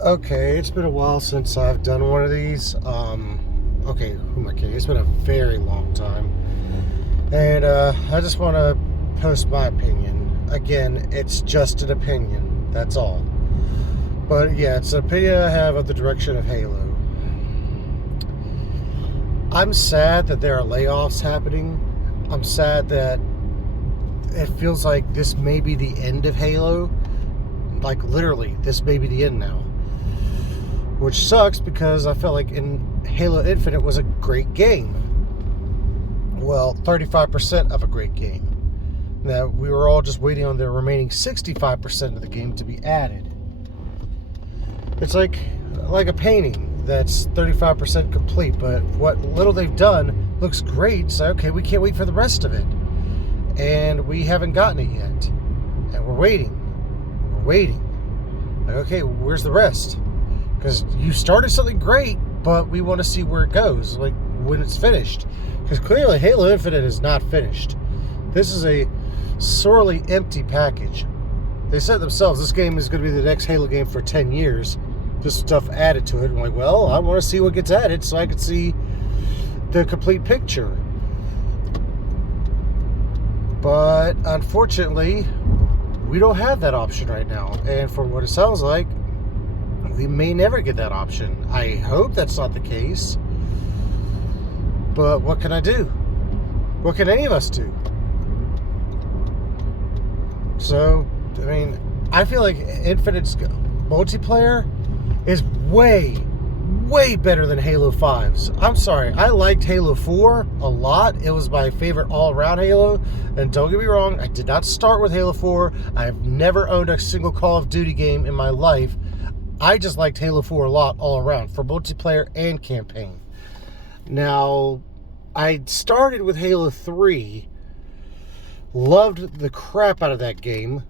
Okay, it's been a while since I've done one of these. Okay, who am I kidding? It's been a very long time. And I just want to post my opinion. Again, it's just an opinion. That's all. But yeah, it's an opinion I have of the direction of Halo. I'm sad that there are layoffs happening. I'm sad that it feels like this may be the end of Halo. Like, literally, this may be the end now. Which sucks because I felt like Halo Infinite was a great game. Well, 35% of a great game. Now, we were all just waiting on the remaining 65% of the game to be added. It's like a painting that's 35% complete, but what little they've done looks great, so okay, we can't wait for the rest of it. And we haven't gotten it yet. And we're waiting. Like, okay, where's the rest? Because you started something great, but we want to see where it goes, like when it's finished. Because clearly Halo Infinite is not finished. This is a sorely empty package. They said themselves this game is going to be the next Halo game for 10 years. Just stuff added to it. I'm like, well, I want to see what gets added so I can see the complete picture. But unfortunately, we don't have that option right now. And from what it sounds like, we may never get that option. I hope that's not the case. But what can I do? What can any of us do? So, I mean, I feel like Infinite's multiplayer is way better than Halo 5's. I'm sorry, I liked Halo 4 a lot. It was my favorite all-around Halo. And don't get me wrong, I did not start with Halo 4. I've never owned a single Call of Duty game in my life. I just liked Halo 4 a lot all around for multiplayer and campaign. Now, I started with Halo 3, loved the crap out of that game,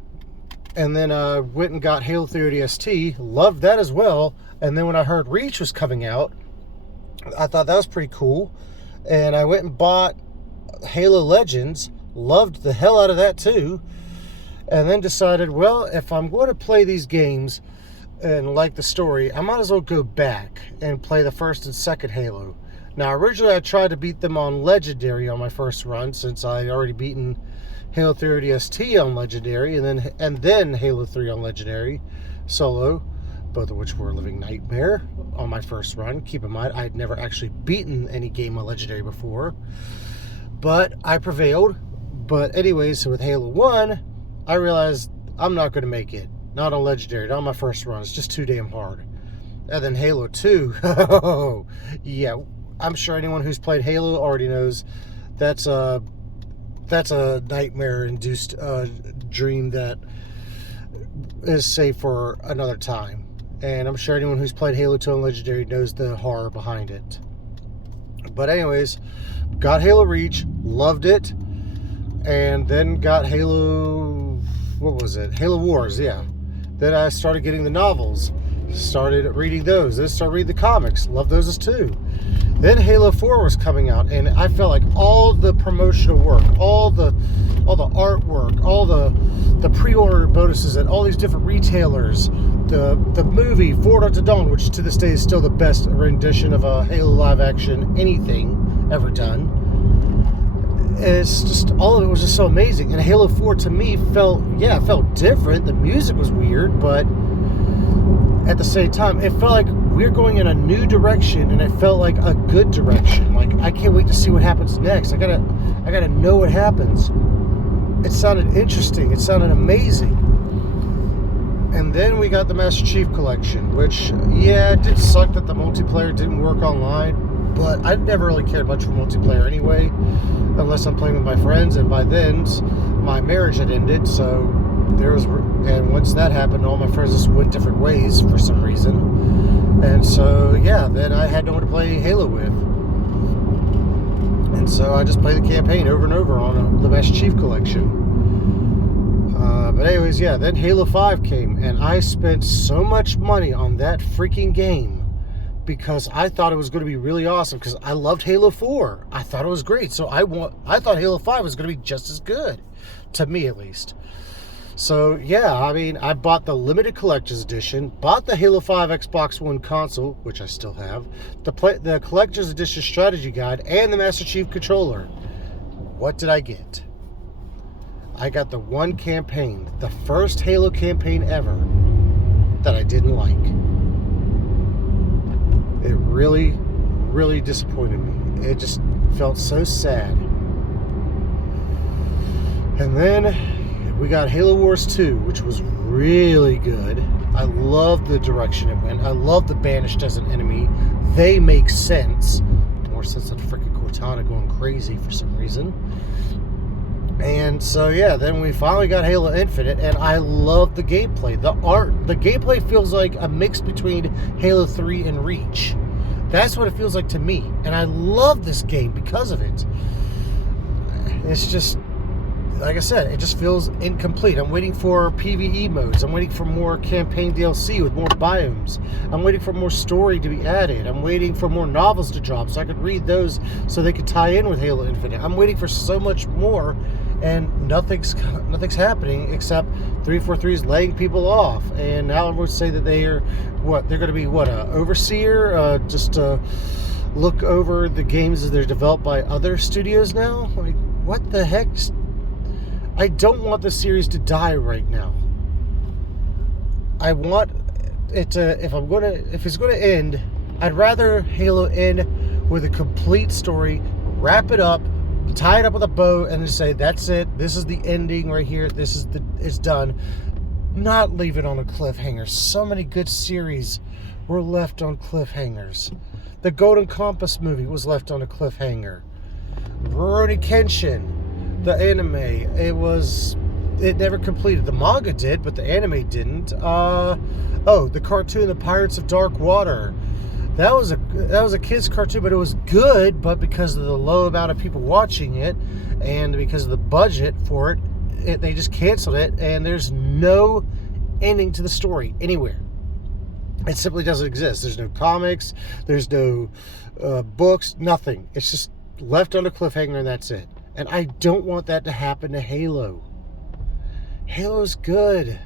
and then went and got Halo 3 ODST, loved that as well, and then when I heard Reach was coming out, I thought that was pretty cool, and I went and bought Halo Legends, loved the hell out of that too, and then decided, well, if I'm going to play these games and like the story, I might as well go back and play the first and second Halo. Now, originally I tried to beat them on Legendary on my first run, since I had already beaten Halo 3 ODST on Legendary, and then Halo 3 on Legendary solo, both of which were a living nightmare on my first run. Keep in mind, I had never actually beaten any game on Legendary before, but I prevailed. But anyways, so with Halo 1, I realized I'm not going to make it. Not on Legendary, not on my first run. It's just too damn hard. And then Halo 2, oh, yeah, I'm sure anyone who's played Halo already knows that's a nightmare-induced dream that is safe for another time. And I'm sure anyone who's played Halo 2 on Legendary knows the horror behind it. But anyways, got Halo Reach, loved it, and then got Halo, what was it? Halo Wars, yeah. Then I started getting the novels, started reading those, then started reading the comics, loved those too. Then Halo 4 was coming out, and I felt like all the promotional work, all the artwork, all the pre-order bonuses at all these different retailers, the movie Forward Unto Dawn, which to this day is still the best rendition of a Halo live action anything ever done. It's just, all of it was just so amazing. And Halo 4 to me felt different. The music was weird, but at the same time, it felt like we're going in a new direction, and it felt like a good direction. Like, I can't wait to see what happens next. I gotta know what happens. It sounded interesting. It sounded amazing. And then we got the Master Chief Collection, which, yeah, it did suck that the multiplayer didn't work online, but I never really cared much for multiplayer anyway, unless I'm playing with my friends, and by then, my marriage had ended, so and once that happened, all my friends just went different ways for some reason. And so, yeah, then I had no one to play Halo with. And so I just played the campaign over and over on the Master Chief Collection. But anyways, yeah, then Halo 5 came, and I spent so much money on that freaking game because I thought it was going to be really awesome, because I loved Halo 4. I thought it was great, so I thought Halo 5 was going to be just as good, to me at least. So, yeah, I mean, I bought the limited collector's edition, bought the Halo 5 Xbox One console, which I still have, the collector's edition strategy guide, and the Master Chief controller. What did I get? I got the one campaign, the first Halo campaign ever, that I didn't like. It really, really disappointed me. It just felt so sad. And then we got Halo Wars 2, which was really good. I love the direction it went. I love the Banished as an enemy. They make sense. More sense than freaking Cortana going crazy for some reason. And so, yeah, then we finally got Halo Infinite, and I love the gameplay. The gameplay feels like a mix between Halo 3 and Reach. That's what it feels like to me. And I love this game because of it. It's just, like I said, it just feels incomplete. I'm waiting for PvE modes. I'm waiting for more campaign DLC with more biomes. I'm waiting for more story to be added. I'm waiting for more novels to drop so I could read those so they could tie in with Halo Infinite. I'm waiting for so much more, and nothing's happening except 343 is laying people off. And now I would say that they're going to be an overseer, just to look over the games as they're developed by other studios now. Like, what the heck? I don't want the series to die right now. I want it to, if it's gonna end, I'd rather Halo end with a complete story, wrap it up, tie it up with a bow, and just say, that's it, this is the ending right here, it's done. Not leave it on a cliffhanger. So many good series were left on cliffhangers. The Golden Compass movie was left on a cliffhanger. Rurouni Kenshin, the anime, it never completed. The manga did, but the anime didn't. The cartoon, The Pirates of Dark Water. That was a kid's cartoon, but it was good, but because of the low amount of people watching it and because of the budget for it, they just canceled it, and there's no ending to the story anywhere. It simply doesn't exist. There's no comics, there's no books, nothing. It's just left on a cliffhanger, and that's it. And I don't want that to happen to Halo. Halo's good.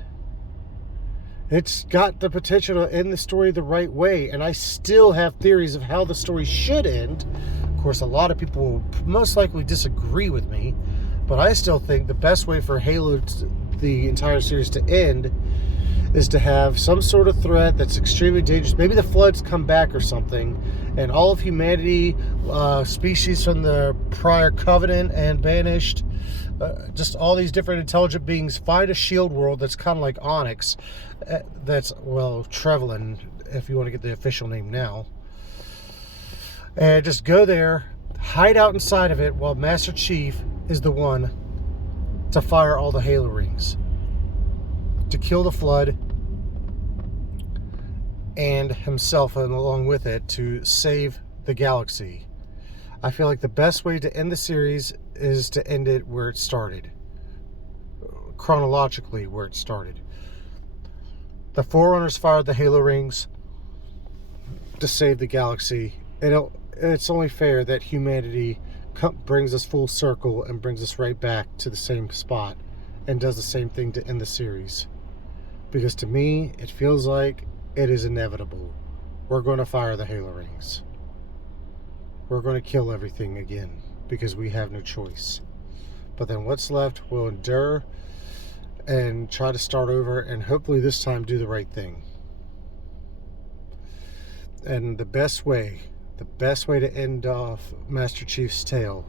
It's got the potential to end the story the right way. And I still have theories of how the story should end. Of course, a lot of people will most likely disagree with me. But I still think the best way for Halo, the entire series, to end is to have some sort of threat that's extremely dangerous. Maybe the Floods come back or something, and all of humanity, species from the prior Covenant and Banished, just all these different intelligent beings, find a shield world that's kind of like Onyx, that's, well, Trevelyan, if you want to get the official name now, and just go there, hide out inside of it while Master Chief is the one to fire all the Halo rings, to kill the Flood, and himself along with it, to save the galaxy. I feel like the best way to end the series is to end it where it started, chronologically where it started. The Forerunners fired the Halo rings to save the galaxy. It's only fair that humanity brings us full circle and brings us right back to the same spot and does the same thing to end the series. Because to me, it feels like it is inevitable. We're going to fire the Halo rings. We're going to kill everything again because we have no choice. But then what's left will endure and try to start over, and hopefully this time do the right thing. And the best way to end off Master Chief's tale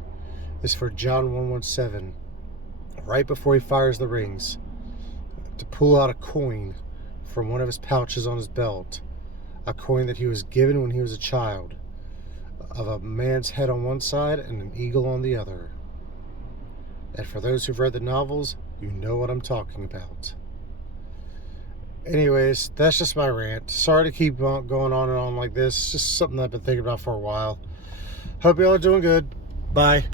is for John 117, right before he fires the rings, to pull out a coin from one of his pouches on his belt, a coin that he was given when he was a child, of a man's head on one side and an eagle on the other. And for those who've read the novels, you know what I'm talking about. Anyways, that's just my rant. Sorry to keep going on and on like this. It's just something I've been thinking about for a while. Hope you all are doing good. Bye.